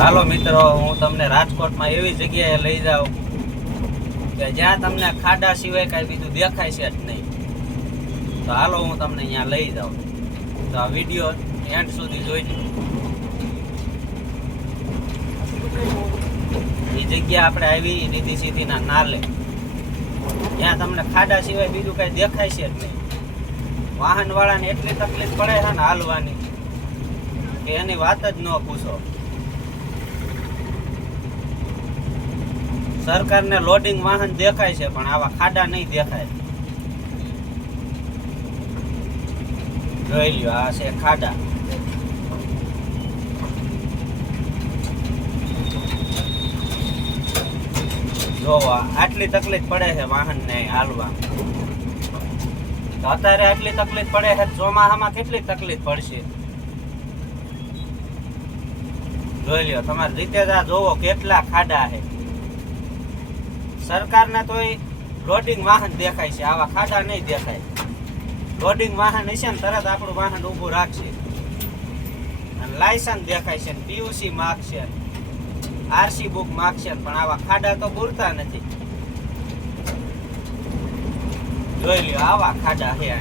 હાલો મિત્રો, હું તમને રાજકોટમાં એવી જગ્યાએ લઈ જાઉં કે જ્યાં તમને ખાડા સિવાય કાંઈ બીજું દેખાય છે જ નહીં. તો હાલો હું તમને અહીંયા લઈ જાઉં. તો આ વિડીયો એન્ડ સુધી જોઈજો. એ જગ્યા આપણે આવી રીતિ સીધીના નાલે, જ્યાં તમને ખાડા સિવાય બીજું કાંઈ દેખાય છે જ નહીં. વાહનવાળાને એટલી તકલીફ પડે છે ને હાલવાની કે એની વાત જ ન પૂછો. સરકારને લોડિંગ વાહન દેખાય છે પણ આવા ખાડા નહીં દેખાય. જોઈ લ્યો, આ છે ખાડા. જોવા આટલી તકલીફ પડે છે વાહનને હાલવા. તો અત્યારે આટલી તકલીફ પડે છે, ચોમાસામાં કેટલી તકલીફ પડશે જોઈ લ્યો. તમારી રીતે જ આ જોવો કેટલા ખાડા છે. સરકારને તો લોડિંગ વાહન દેખાય છે, આવા ખાડા નહીં દેખાય. લોડિંગ વાહન હશે ને તરત આપણું વાહન ઊભું રાખશે, અને લાયસન્સ દેખાય છે, પીયુસી માગશે, આરસી બુક માગશે, પણ આવા ખાડા તો પૂરતા નથી. જોઈ લ્યો, આવા ખાડા છે.